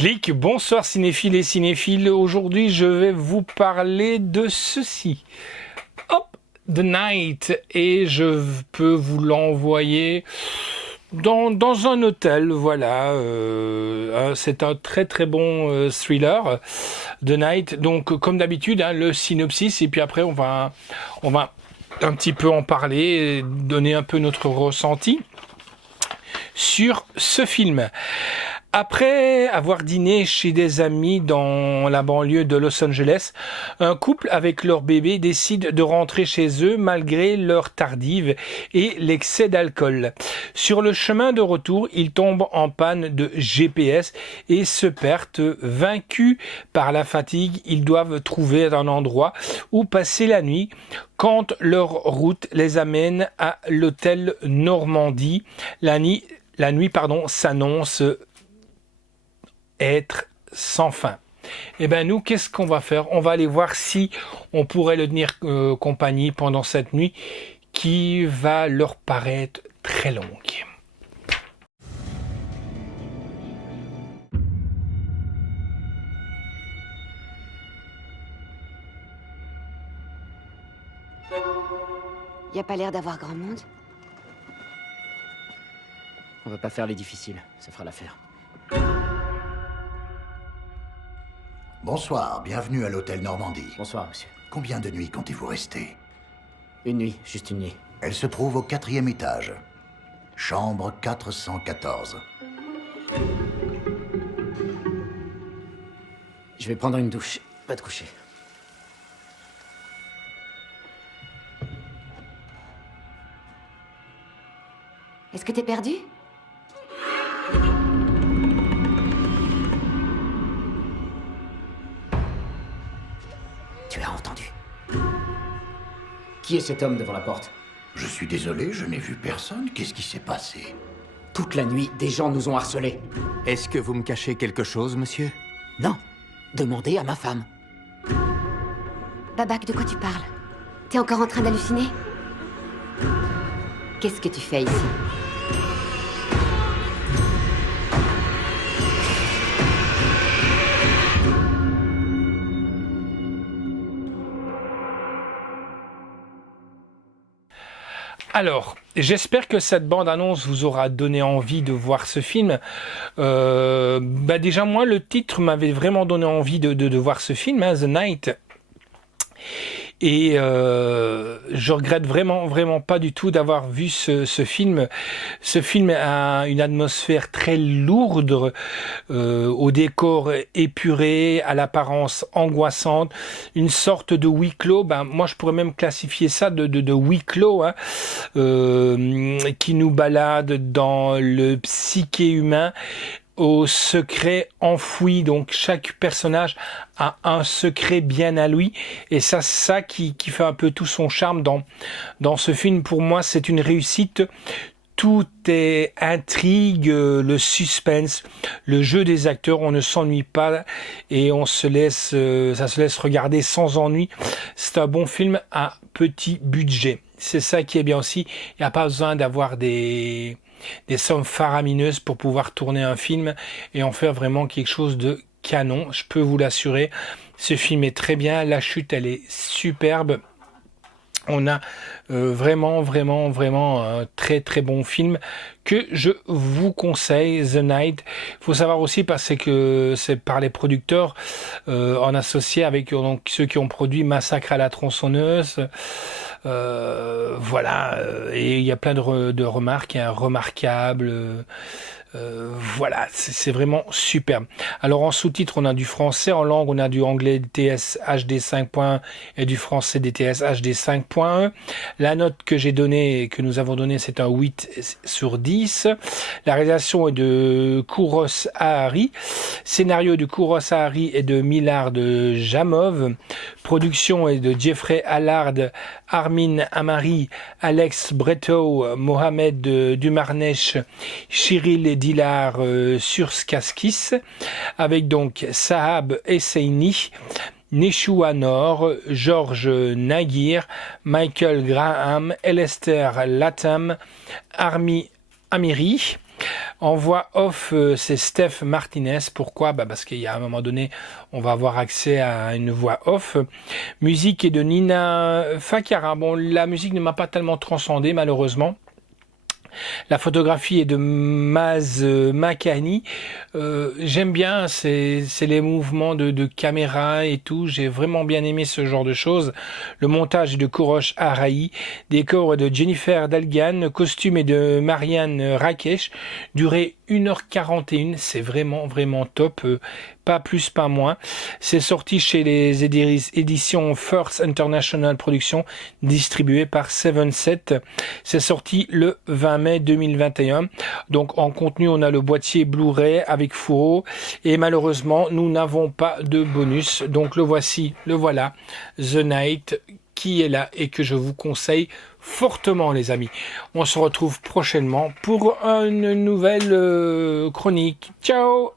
Clic, bonsoir cinéphiles et cinéphiles. Aujourd'hui, je vais vous parler de ceci. Hop, The Night. Et je peux vous l'envoyer dans un hôtel, voilà. C'est un très très bon thriller, The Night. Donc, comme d'habitude, le synopsis. Et puis après, on va un petit peu en parler, donner un peu notre ressenti sur ce film. Après avoir dîné chez des amis dans la banlieue de Los Angeles, un couple avec leur bébé décide de rentrer chez eux malgré l'heure tardive et l'excès d'alcool. Sur le chemin de retour, ils tombent en panne de GPS et se perdent. Vaincus par la fatigue, ils doivent trouver un endroit où passer la nuit quand leur route les amène à l'hôtel Normandie. La nuit, s'annonce être sans fin. Et ben nous, qu'est-ce qu'on va faire? On va aller voir si on pourrait le tenir compagnie pendant cette nuit qui va leur paraître très longue. Y a pas l'air d'avoir grand monde. On va pas faire les difficiles, ça fera l'affaire. Bonsoir, bienvenue à l'hôtel Normandie. Bonsoir, monsieur. Combien de nuits comptez-vous rester? Une nuit, juste une nuit. Elle se trouve au 4e étage. Chambre 414. Je vais prendre une douche, pas de coucher. Est-ce que t'es perdu? Tu as entendu? Qui est cet homme devant la porte? Je suis désolé, je n'ai vu personne. Qu'est-ce qui s'est passé? Toute la nuit, des gens nous ont harcelés. Est-ce que vous me cachez quelque chose, monsieur? Non, demandez à ma femme. Babak, de quoi tu parles? T'es encore en train d'halluciner? Qu'est-ce que tu fais ici? Alors, j'espère que cette bande-annonce vous aura donné envie de voir ce film. Déjà, moi, le titre m'avait vraiment donné envie de voir ce film, The Night. Et je regrette vraiment pas du tout d'avoir vu ce film. Ce film a une atmosphère très lourde, au décor épuré, à l'apparence angoissante, une sorte de huis clos. Moi, je pourrais même classifier ça de huis clos, qui nous balade dans le psyché humain, au secret enfoui. Donc chaque personnage a un secret bien à lui, et ça c'est ça qui fait un peu tout son charme dans ce film. Pour moi, c'est une réussite. Tout est intrigue, le suspense, le jeu des acteurs, on ne s'ennuie pas et ça se laisse regarder sans ennui. C'est un bon film à petit budget. C'est ça qui est bien aussi. Il n'y a pas besoin d'avoir des sommes faramineuses pour pouvoir tourner un film et en faire vraiment quelque chose de canon. Je peux vous l'assurer, ce film est très bien, la chute elle est superbe. On a vraiment un très très bon film que je vous conseille, The Night. Il faut savoir aussi, parce que c'est par les producteurs en associé avec donc ceux qui ont produit Massacre à la tronçonneuse. Et il y a plein de remarques, remarquables. Voilà, c'est vraiment superbe. Alors en sous-titre, on a du français, en langue, on a du anglais DTS HD 5.1 et du français DTS HD 5.1. La note que j'ai donnée, que nous avons donnée, c'est un 8 sur 10. La réalisation est de Kouros Ahari. Scénario de Kouros Ahari et de Milard Jamov. Production est de Jeffrey Allard, Armin Amari, Alex Breteau, Mohamed Dumarnesh, Cyril Dilar Surskaskis, avec donc Sahab Hesseini, Neshua Nor, Georges Naguir, Michael Graham, Elester Latham, Armi Amiri, En voix off, c'est Steph Martinez. Pourquoi? Parce qu'il y a un moment donné, on va avoir accès à une voix off. Musique est de Nina Fakara. Bon, la musique ne m'a pas tellement transcendé, malheureusement. La photographie est de Maz Makani. J'aime bien, c'est les mouvements de caméra et tout. J'ai vraiment bien aimé ce genre de choses. Le montage est de Kourosh Araï. Décor est de Jennifer Dalgan. Costume est de Marianne Rakesh. Durée 1h41. C'est vraiment, vraiment top. Pas plus, pas moins. C'est sorti chez les éditions First International Productions, distribué par 7-7. C'est sorti le 20 mai 2021. Donc en contenu, on a le boîtier Blu-ray avec fourreau. Et malheureusement, nous n'avons pas de bonus. Donc le voici, le voilà, The Night, qui est là et que je vous conseille fortement, les amis. On se retrouve prochainement pour une nouvelle chronique. Ciao!